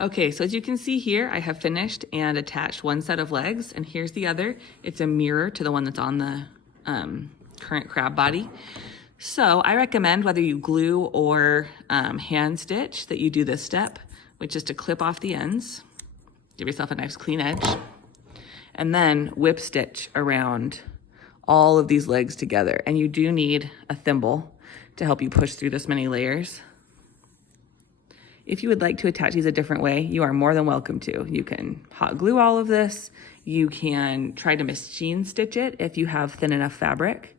Okay, so as you can see here, I have finished and attached one set of legs, and here's the other. It's a mirror to the one that's on the current crab body. So I recommend, whether you glue or hand stitch, that you do this step, which is to clip off the ends, give yourself a nice clean edge, and then whip stitch around all of these legs together. And you do need a thimble to help you push through this many layers. If you would like to attach these a different way, you are more than welcome to. You can hot glue all of this. You can try to machine stitch it if you have thin enough fabric.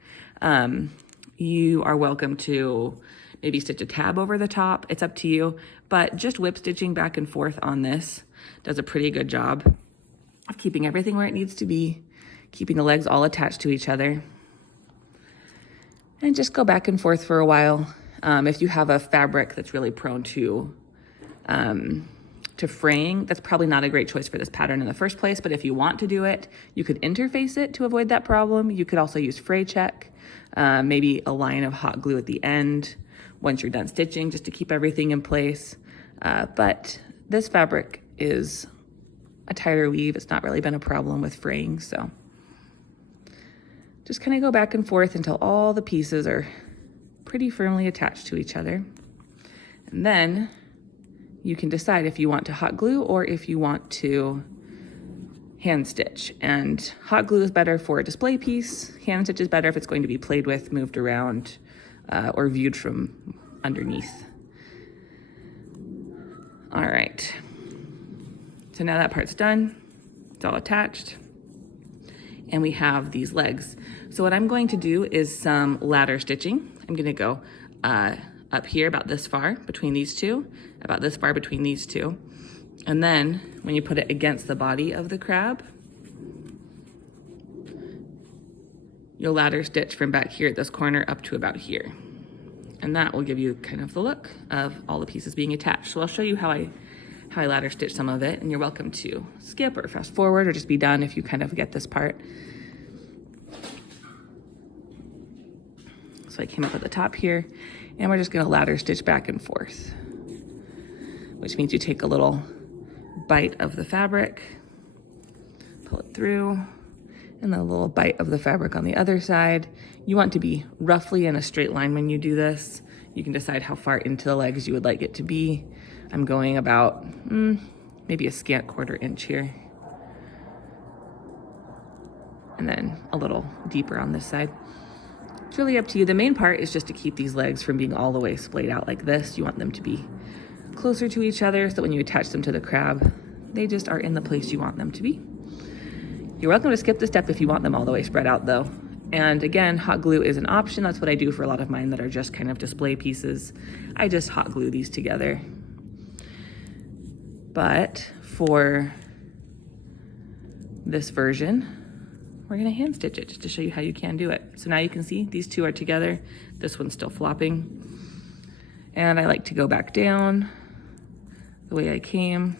You are welcome to maybe stitch a tab over the top. It's up to you, but just whip stitching back and forth on this does a pretty good job of keeping everything where it needs to be, keeping the legs all attached to each other. And just go back and forth for a while. If you have a fabric that's really prone to fraying, that's probably not a great choice for this pattern in the first place. But if you want to do it, you could interface it to avoid that problem. You could also use fray check, maybe a line of hot glue at the end once you're done stitching, just to keep everything in place. But this fabric is a tighter weave. It's not really been a problem with fraying, so just kind of go back and forth until all the pieces are pretty firmly attached to each other. And then you can decide if you want to hot glue or if you want to hand stitch. And hot glue is better for a display piece. Hand stitch is better if it's going to be played with, moved around, or viewed from underneath. All right. So now that part's done. It's all attached. And we have these legs. So what I'm going to do is some ladder stitching. I'm gonna go up here about this far between these two, about this far between these two. And then when you put it against the body of the crab, you'll ladder stitch from back here at this corner up to about here. And that will give you kind of the look of all the pieces being attached. So I'll show you how I ladder stitch some of it, and you're welcome to skip or fast forward or just be done if you kind of get this part. So I came up at the top here, and we're just gonna ladder stitch back and forth, which means you take a little bite of the fabric, pull it through, and then a little bite of the fabric on the other side. You want to be roughly in a straight line when you do this. You can decide how far into the legs you would like it to be. I'm going about maybe a scant 1/4 inch here. And then a little deeper on this side. It's really up to you. The main part is just to keep these legs from being all the way splayed out like this. You want them to be closer to each other so that when you attach them to the crab, they just are in the place you want them to be. You're welcome to skip the step if you want them all the way spread out though. And again, hot glue is an option. That's what I do for a lot of mine that are just kind of display pieces. I just hot glue these together. But for this version, we're gonna hand stitch it just to show you how you can do it. So now you can see these two are together. This one's still flopping. And I like to go back down the way I came,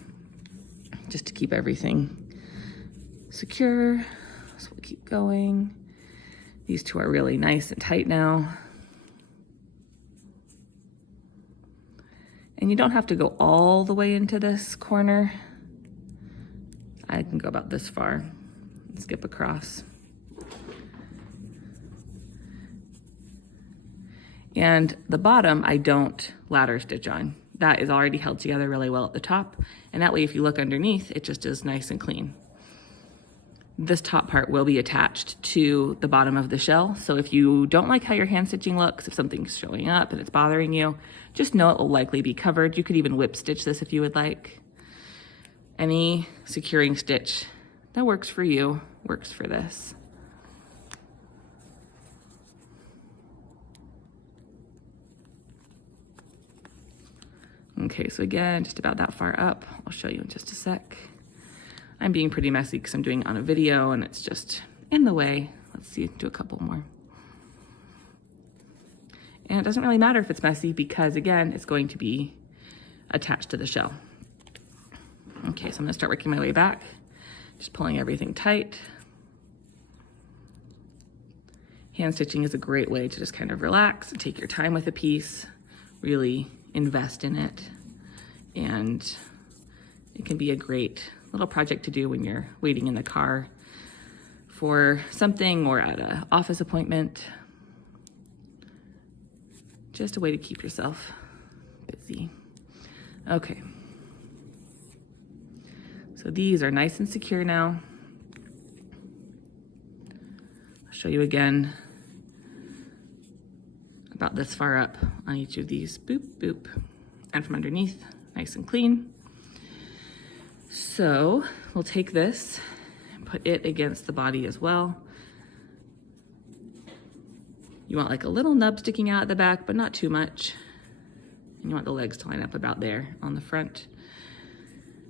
just to keep everything secure. So we'll keep going. These two are really nice and tight now. And you don't have to go all the way into this corner. I can go about this far and skip across. And the bottom, I don't ladder stitch on. That is already held together really well at the top. And that way, if you look underneath, it just is nice and clean. This top part will be attached to the bottom of the shell. So if you don't like how your hand stitching looks, if something's showing up and it's bothering you, just know it will likely be covered. You could even whip stitch this if you would like. Any securing stitch that works for you works for this. Okay, so again, just about that far up. I'll show you in just a sec. I'm being pretty messy because I'm doing it on a video and it's just in the way. Let's see, do a couple more. And it doesn't really matter if it's messy because again, it's going to be attached to the shell. Okay, so I'm gonna start working my way back, just pulling everything tight. Hand stitching is a great way to just kind of relax and take your time with a piece, really invest in it, and It can be a great little project to do when you're waiting in the car for something or at an office appointment. Just a way to keep yourself busy. Okay. So these are nice and secure now. I'll show you again about this far up on each of these. Boop, boop. And from underneath, nice and clean. So we'll take this and put it against the body as well. You want like a little nub sticking out at the back, but not too much. And you want the legs to line up about there on the front.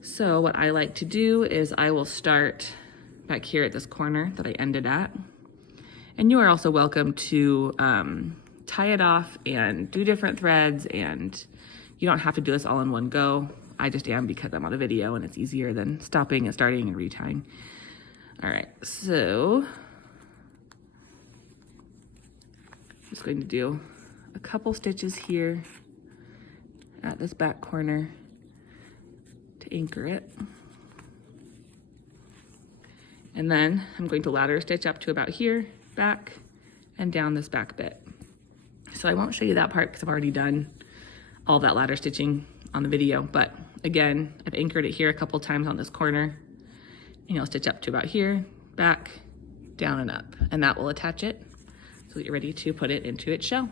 So what I like to do is I will start back here at this corner that I ended at. And you are also welcome to tie it off and do different threads, and you don't have to do this all in one go. I just am because I'm on a video and it's easier than stopping and starting and retying. All right, so I'm just going to do a couple stitches here at this back corner to anchor it. And then I'm going to ladder stitch up to about here, back, and down this back bit. So I won't show you that part because I've already done all that ladder stitching on the video, but again, I've anchored it here a couple times on this corner, and you'll stitch up to about here, back, down and up, and that will attach it so that you're ready to put it into its shell.